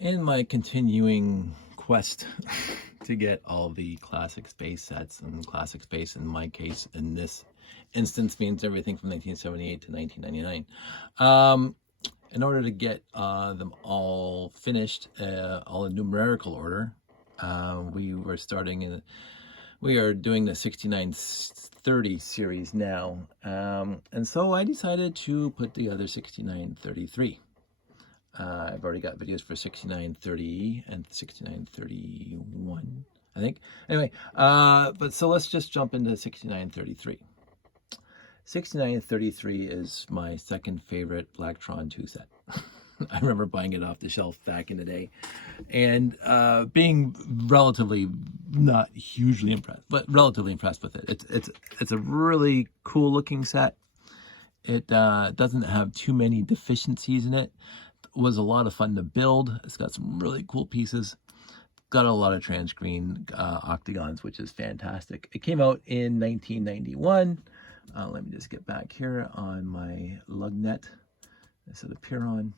In my continuing quest to get all the classic space sets, and classic space in my case in this instance means everything from 1978 to 1999, in order to get them all finished, all in numerical order, we are doing the 6930 series now, and so I decided to put together 6933. I've already got videos for 6930 and 6931, I think. Anyway, but so let's just jump into 6933. 6933 is my second favorite Blacktron 2 set. I remember buying it off the shelf back in the day and being relatively, not hugely impressed, but relatively impressed with it. It's a really cool looking set. It doesn't have too many deficiencies in it. Was a lot of fun to build. It's got some really cool pieces. Got a lot of trans-green octagons, which is fantastic. It came out in 1991. Let me just get back here on my lug net. I set appear on.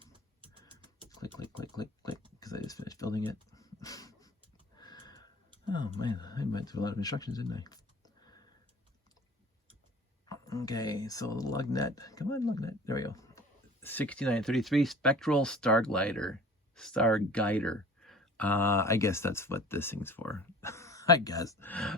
Click, click, click, click, click, because I just finished building it. Oh man, I went through a lot of instructions, didn't I? Okay, so the lug net. Come on, lug net. There we go. 6933 Spectral Star Guider. I guess that's what this thing's for. I guess.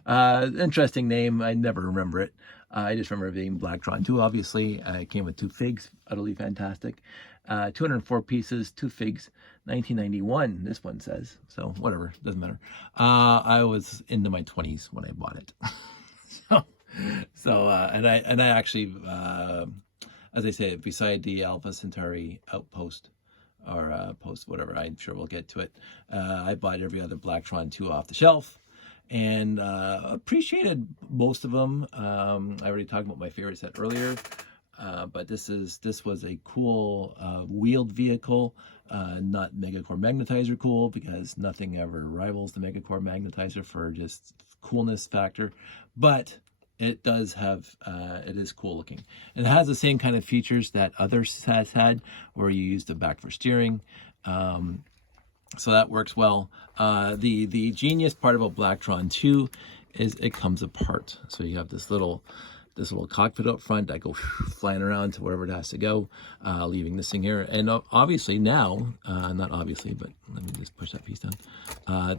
Interesting name. I never remember it. I just remember it being Blacktron 2, obviously. It came with 2 figs. Utterly fantastic. 204 pieces, 2 figs. 1991, this one says. So, whatever. Doesn't matter. I was into my 20s when I bought it. And I actually... as I say, beside the Alpha Centauri outpost, or post, whatever, I'm sure we'll get to it, I bought every other Blacktron 2 off the shelf, and appreciated most of them. I already talked about my favorite set earlier, but this was a cool wheeled vehicle, not Megacore Magnetizer cool, because nothing ever rivals the Megacore Magnetizer for just coolness factor, but it does have, it is cool looking. It has the same kind of features that other sets had, where you use the back for steering. So that works well. The genius part about Blacktron 2 is it comes apart. So you have this little cockpit up front that goes flying around to wherever it has to go, leaving this thing here. And obviously now, not obviously, but let me just push that piece down.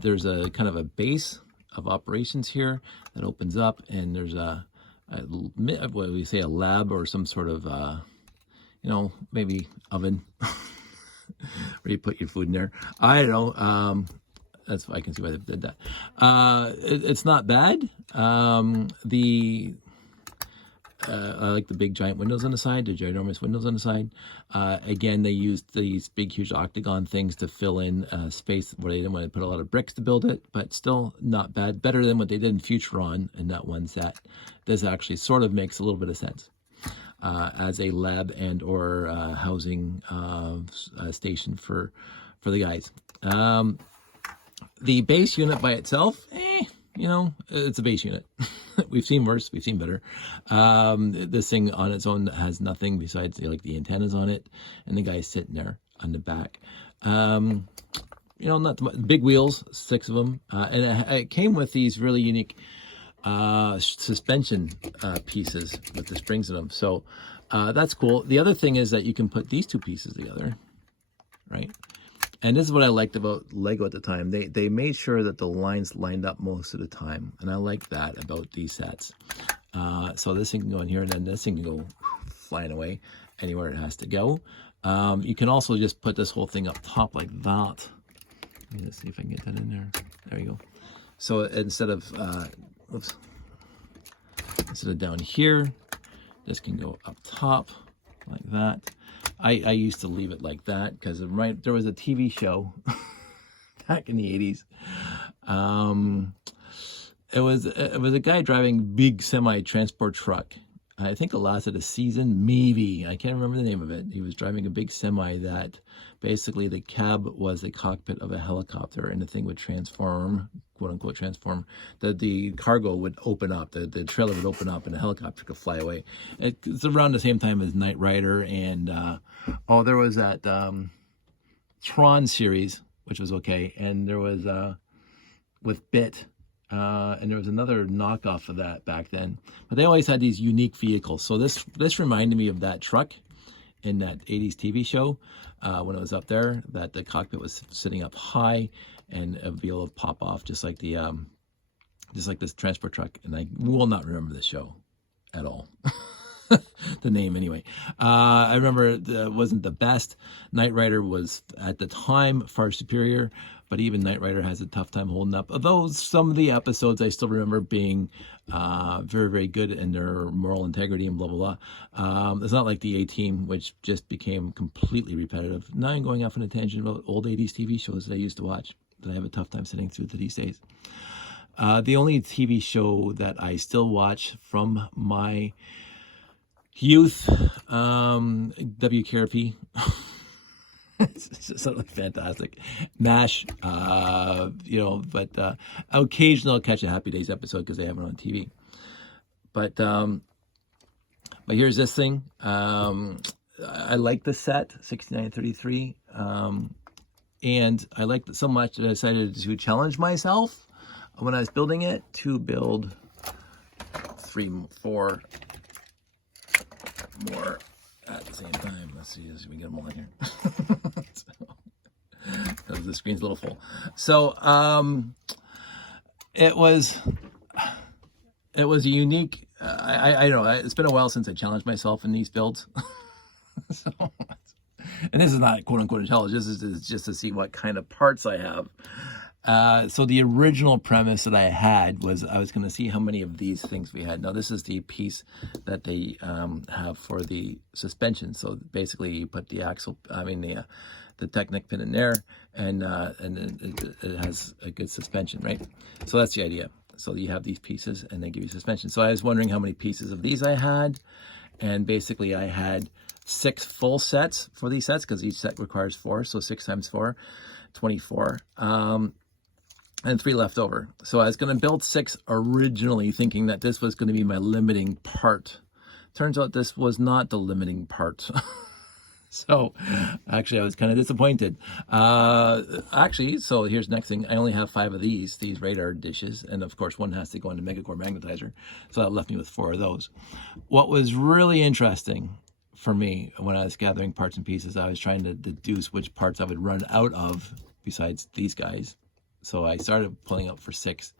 There's a kind of a base of operations here that opens up, and there's what we say, a lab or some sort of maybe oven where you put your food in there. I don't know. That's I can see why they did that. It's not bad. I like the big giant windows on the side, the ginormous windows on the side. Again, they used these big, huge octagon things to fill in space where they didn't want to put a lot of bricks to build it, but still not bad. Better than what they did in Futuron in that one set. This actually sort of makes a little bit of sense as a lab and or housing station for the guys. The base unit by itself, it's a base unit. We've seen worse, we've seen better. This thing on its own has nothing besides like the antennas on it, and the guy's sitting there on the back. Not big wheels, 6 of them, and it came with these really unique suspension pieces with the springs in them. So that's cool. The other thing is that you can put these 2 pieces together, right? And this is what I liked about Lego at the time. They made sure that the lines lined up most of the time. And I like that about these sets. So this thing can go in here, and then this thing can go flying away anywhere it has to go. You can also just put this whole thing up top like that. Let me just see if I can get that in there. There you go. So instead of, instead of down here, this can go up top like that. I used to leave it like that because there was a TV show back in the 80s. It was a guy driving a big semi-transport truck. I think it lasted a season, maybe. I can't remember the name of it. He was driving a big semi that basically the cab was the cockpit of a helicopter, and the thing would transform, quote unquote transform. The cargo would open up, the trailer would open up, and the helicopter could fly away. It's around the same time as Knight Rider, and there was that Tron series which was okay. And there was with Bit, and there was another knockoff of that back then. But they always had these unique vehicles. So this reminded me of that truck in that 80s TV show when it was up there, that the cockpit was sitting up high and it would be able to pop off just like this transport truck. And I will not remember the show at all. The name anyway. I remember it wasn't the best. Knight Rider was at the time far superior, but even Knight Rider has a tough time holding up. Although some of the episodes I still remember being very, very good in their moral integrity and blah, blah, blah. It's not like the A-Team, which just became completely repetitive. Now I'm going off on a tangent about old 80s TV shows that I used to watch that I have a tough time sitting through to these days. The only TV show that I still watch from my youth, WKRP. It's just something fantastic. MASH, but occasionally I'll catch a Happy Days episode because they have it on TV. But here's this thing. I like the set, 6933. And I liked it so much that I decided to challenge myself when I was building it to build 4 more at the same time. Let's see as we get them all in here. Because the screen's a little full. So it was a unique. I don't know. It's been a while since I challenged myself in these builds. So, and this is not quote unquote a challenge. This is just to see what kind of parts I have. So the original premise that I had was I was going to see how many of these things we had. Now this is the piece that they have for the suspension. So basically you put the axle, the Technic pin in there, and it has a good suspension, right? So that's the idea. So you have these pieces and they give you suspension. So I was wondering how many pieces of these I had. And basically I had 6 full sets for these sets because each set requires 4. So 6 times 4, 24. And 3 left over. So I was going to build 6 originally, thinking that this was going to be my limiting part. Turns out this was not the limiting part. So actually I was kind of disappointed. So here's the next thing. I only have 5 of these radar dishes. And of course one has to go into Megacore magnetizer. So that left me with 4 of those. What was really interesting for me when I was gathering parts and pieces, I was trying to deduce which parts I would run out of besides these guys. So I started pulling up for 6,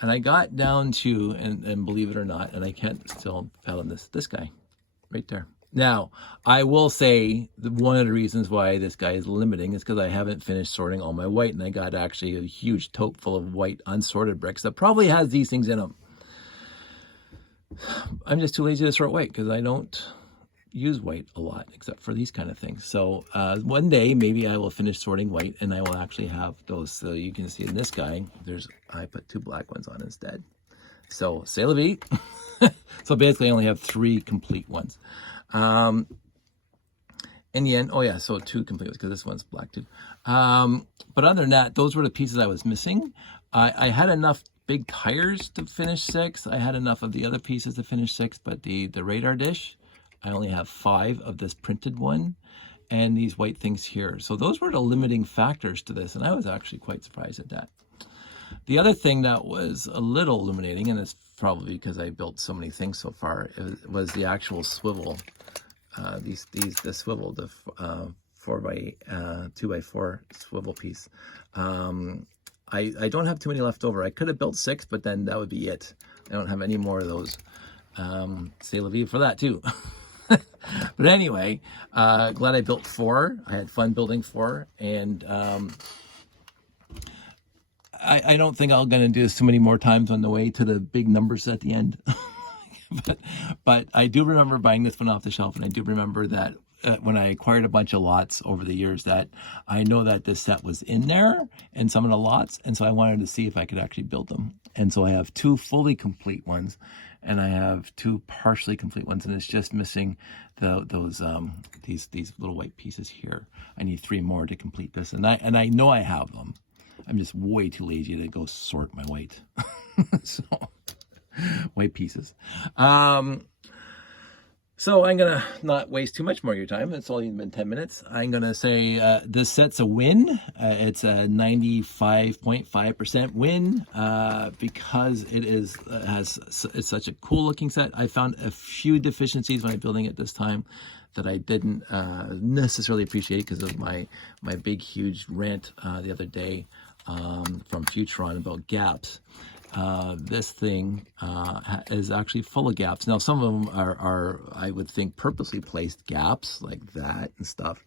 and I got down to, and believe it or not, and I can't still fathom this guy right there. Now, I will say that one of the reasons why this guy is limiting is because I haven't finished sorting all my white, and I got actually a huge tote full of white unsorted bricks that probably has these things in them. I'm just too lazy to sort white because I don't use white a lot except for these kind of things. So one day maybe I will finish sorting white and I will actually have those. So you can see in this guy, I put 2 black ones on instead. So c'est la vie. So basically I only have 3 complete ones. In the end, so 2 complete ones because this one's black too. But other than that, those were the pieces I was missing. I had enough big tires to finish 6. I had enough of the other pieces to finish 6, but the radar dish, I only have 5 of this printed one and these white things here. So those were the limiting factors to this, and I was actually quite surprised at that. The other thing that was a little illuminating, and it's probably because I built so many things so far, was the actual swivel. The swivel, the 2x4 swivel piece. I don't have too many left over. I could have built 6, but then that would be it. I don't have any more of those. C'est la vie for that too. But anyway, glad I built 4. I had fun building 4, and I don't think I'm going to do this too many more times on the way to the big numbers at the end. but I do remember buying this one off the shelf, and I do remember that when I acquired a bunch of lots over the years, that I know that this set was in there in some of the lots, and so I wanted to see if I could actually build them. And so I have 2 fully complete ones, and I have 2 partially complete ones, and it's just missing these little white pieces here. I need 3 more to complete this, and I know I have them. I'm just way too lazy to go sort my white. So white pieces. So I'm gonna not waste too much more of your time. It's only been 10 minutes. I'm gonna say this set's a win. It's a 95.5% win because it's such a cool looking set. I found a few deficiencies when I'm building it this time that I didn't necessarily appreciate because of my big huge rant the other day from Futuron about gaps. This thing is actually full of gaps. Now, some of them are, I would think, purposely placed gaps like that and stuff.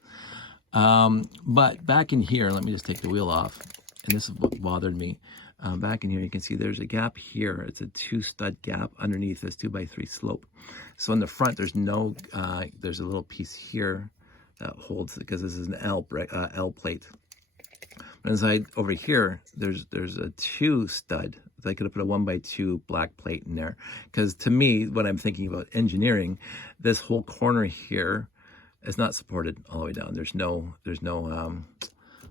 But back in here, let me just take the wheel off. And this is what bothered me. Back in here, you can see there's a gap here. It's a 2-stud gap underneath this 2x3 slope. So in the front, there's no, there's a little piece here that holds, because this is an L plate. But inside over here, there's a 2-stud. I could have put a 1x2 black plate in there, because to me, when I'm thinking about engineering, this whole corner here is not supported all the way down. There's no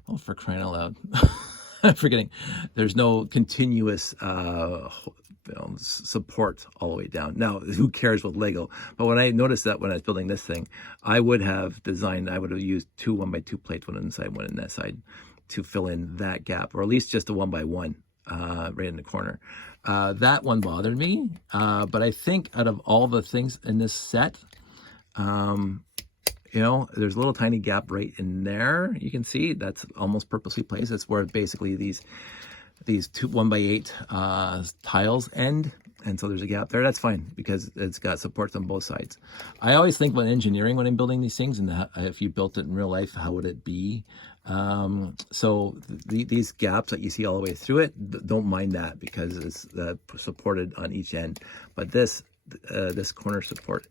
oh, for crying out loud, I'm forgetting. There's no continuous support all the way down. Now, who cares with Lego? But when I noticed that when I was building this thing, I would have used 2 1x2 plates, one on the side, one on that side, to fill in that gap, or at least just a 1x1 right in the corner. That one bothered me, but I think out of all the things in this set, you know, there's a little tiny gap right in there. You can see that's almost purposely placed. That's where basically these 1x8 tiles end. And so there's a gap there. That's fine because it's got supports on both sides. I always think about engineering when I'm building these things, and if you built it in real life, how would it be? So these gaps that you see all the way through it, don't mind that because it's supported on each end. But this corner support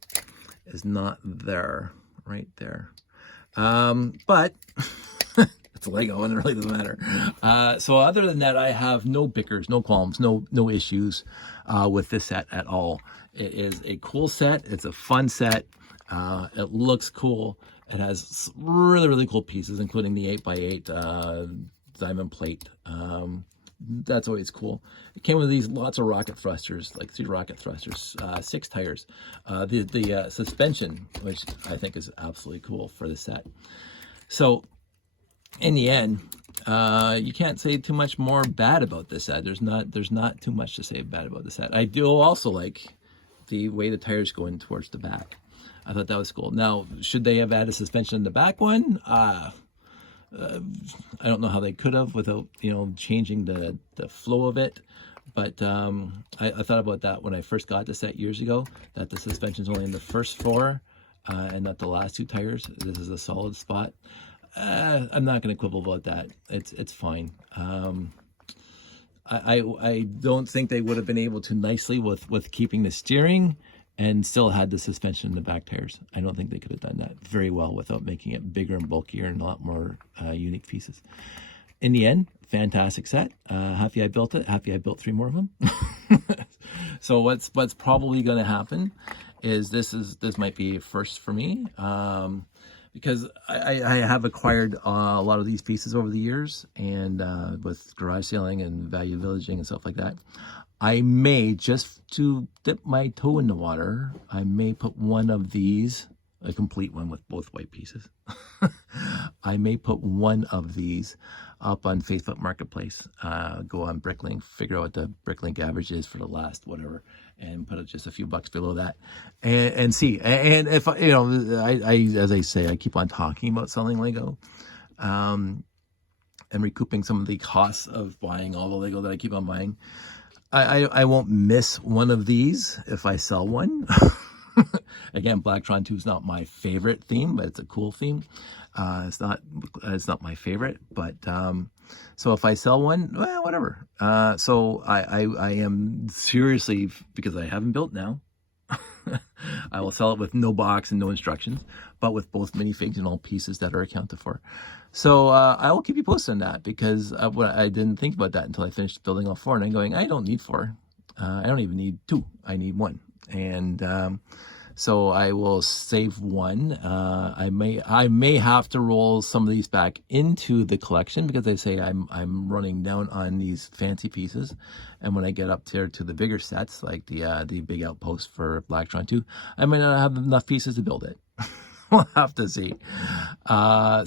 is not there, right there. But it's Lego and it really doesn't matter. So other than that, I have no bickers, no qualms, no issues with this set at all. It is a cool set. It's a fun set. It looks cool. It has really cool pieces, including the 8x8 diamond plate. That's always cool. It came with these lots of rocket thrusters, like 3 rocket thrusters, 6 tires. The suspension, which I think is absolutely cool for the set. So in the end, you can't say too much more bad about this set. There's not too much to say bad about the set. I do also like the way the tires go in towards the back. I thought that was cool. Now, should they have added suspension in the back one? I don't know how they could have without, you know, changing the flow of it. But I thought about that when I first got the set years ago, that the suspension's only in the first 4 and not the last 2 tires. This is a solid spot. I'm not going to quibble about that. It's fine. I don't think they would have been able to nicely with keeping the steering and still had the suspension in the back tires. I don't think they could have done that very well without making it bigger and bulkier and a lot more unique pieces. In the end, fantastic set. Happy I built it. Happy I built 3 more of them. So what's probably going to happen is this might be a first for me. Because I have acquired a lot of these pieces over the years, and with garage selling and value villaging and stuff like that, I may, just to dip my toe in the water, I may put one of these, a complete one with both white pieces. I may put one of these up on Facebook Marketplace, go on Bricklink, figure out what the Bricklink average is for the last whatever, and put it just a few bucks below that, and see. And if you know, I as I say, I keep on talking about selling Lego, and recouping some of the costs of buying all the Lego that I keep on buying. I won't miss one of these if I sell one. Again, Blacktron 2 is not my favorite theme, but it's a cool theme. It's not my favorite, but so if I sell one, well, whatever. So I am seriously, because I haven't built now, I will sell it with no box and no instructions, but with both minifigs and all pieces that are accounted for. So I will keep you posted on that, because I didn't think about that until I finished building all 4, and I'm going, I don't need 4. I don't even need 2. I need 1. And So I will save one. I may have to roll some of these back into the collection, because they say I'm running down on these fancy pieces, and when I get up there to the bigger sets, like the big outpost for Blacktron 2, I might not have enough pieces to build it. We'll have to see. I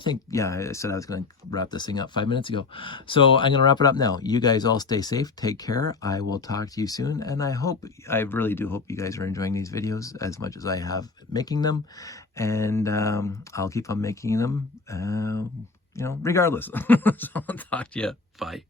think, yeah, I said I was going to wrap this thing up 5 minutes ago. So I'm going to wrap it up now. You guys all stay safe. Take care. I will talk to you soon. And I really do hope you guys are enjoying these videos as much as I have making them. And I'll keep on making them, regardless. So I'll talk to you. Bye.